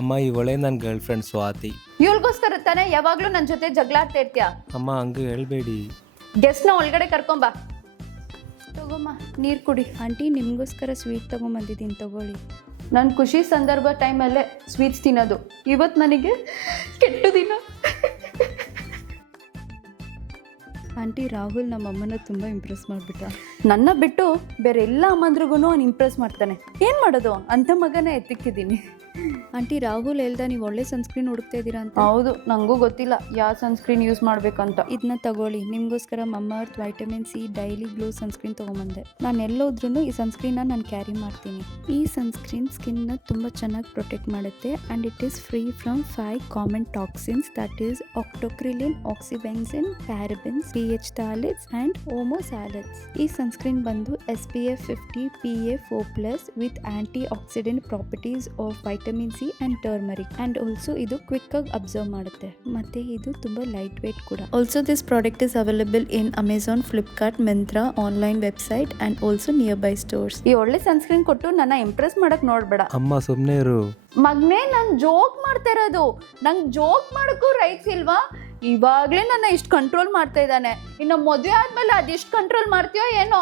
ಅಮ್ಮ ಇವಳೇ ನನ್ನ ಗರ್ಲ್ ಫ್ರೆಂಡ್ ಸ್ವಾತಿ. ಇವಳಿಗೋಸ್ಕರ ತಾನೇ ಯಾವಾಗ್ಲೂ ನನ್ನ ಜೊತೆ ಜಗಳ ಆಡ್ತಾ ಇರ್ತೀಯ. ಅಮ್ಮ ಹಂಗೆ ಹೇಳ್ಬೇಡಿ. ಗೆಸ್ಟ್ನ ಒಳಗಡೆ ಕರ್ಕೊಂಬಾ. ತಗೋಮ್ಮ ನೀರು ಕುಡಿ. ಆಂಟಿ ನಿಮಗೋಸ್ಕರ ಸ್ವೀಟ್ ತೊಗೊಂಬಂದಿದ್ದೀನಿ, ತಗೊಳ್ಳಿ. ನನ್ನ ಖುಷಿ ಸಂದರ್ಭ ಟೈಮಲ್ಲೇ ಸ್ವೀಟ್ಸ್ ತಿನ್ನೋದು, ಇವತ್ತು ನನಗೆ ಕೆಟ್ಟ ದಿನ. ಆಂಟಿ ರಾಹುಲ್ ನಮ್ಮಮ್ಮನ ತುಂಬ ಇಂಪ್ರೆಸ್ ಮಾಡಿಬಿಟ್ಟ. ನನ್ನ ಬಿಟ್ಟು ಬೇರೆ ಎಲ್ಲ ಅಮ್ಮಂದ್ರಿಗೂ ಅವ್ನು ಇಂಪ್ರೆಸ್ ಮಾಡ್ತಾನೆ. ಏನು ಮಾಡೋದು, ಅಂಥ ಮಗನೇ ಎತ್ತಿಕ್ಕಿದ್ದೀನಿ. ಆಂಟಿ ರಾಹುಲ್ ಹೇಳ್ದ ನೀವು ಒಳ್ಳೆ ಸನ್ಸ್ಕ್ರೀನ್ ಹುಡುಕ್ತಾ ಇದ್ದೀರಾ ಅಂತ. ಹೌದು, ನನಗೂ ಗೊತ್ತಿಲ್ಲ ಯಾವ ಸನ್ಸ್ಕ್ರೀನ್ ಯೂಸ್ ಮಾಡ್ಬೇಕಂತ. ಇದನ್ನ ತಗೊಳ್ಳಿ, ನಿಮಗೋಸ್ಕರ Mamaearth vitamin C daily glow sunscreen ತೊಗೊಂಬಂದೆ. ನಾನು ಎಲ್ಲೋದ್ರೂ ಈ ಸನ್ಸ್ಕ್ರೀನ್ನ ನಾನು ಕ್ಯಾರಿ ಮಾಡ್ತೀನಿ. ಈ ಸನ್ಸ್ಕ್ರೀನ್ ಸ್ಕಿನ್ನ ತುಂಬ ಚೆನ್ನಾಗಿ ಪ್ರೊಟೆಕ್ಟ್ ಮಾಡುತ್ತೆ and it is free from 5 common toxins, that is octocrylene, oxybenzone, parabens, PH phthalates and homosalates. ಈ ಸನ್ಸ್ಕ್ರೀನ್ ಬಂದು SPF 50 PA4+ with antioxidant properties of vitamin C and turmeric and also ಇದು quick ಆಗಿ absorb ಮಾಡುತ್ತೆ ಮತ್ತೆ ಇದು ತುಂಬ light weight ಕೂಡ. Also this product is available in Amazon, Flipkart, Myntra online website and also nearby stores. ಈ ಒಳ್ಳೆ sunscreen ಕೊಟ್ಟು ನನ್ನ ಇಂಪ್ರೆಸ್ ಮಾಡಕ್ ನೋಡ್ಬೇಡ. ಅಮ್ಮ ಸುಮ್ಮನೆ ಇರು. ಮಗ್ನೇ, ನಾನು ಜೋಕ್ ಮಾಡ್ತಾ ಇರೋದು. ನಂಗೆ ಜೋಕ್ ಮಾಡೋಕ್ಕೂ ರೈಟ್ಸ್ ಇಲ್ವಾ? ಇವಾಗಲೇ ನನ್ನ ಇಷ್ಟು ಕಂಟ್ರೋಲ್ ಮಾಡ್ತಾ ಇದ್ದಾನೆ, ಇನ್ನು ಮದುವೆ ಆದ್ಮೇಲೆ ಅದೆಷ್ಟು ಕಂಟ್ರೋಲ್ ಮಾಡ್ತೀಯೋ ಏನೋ.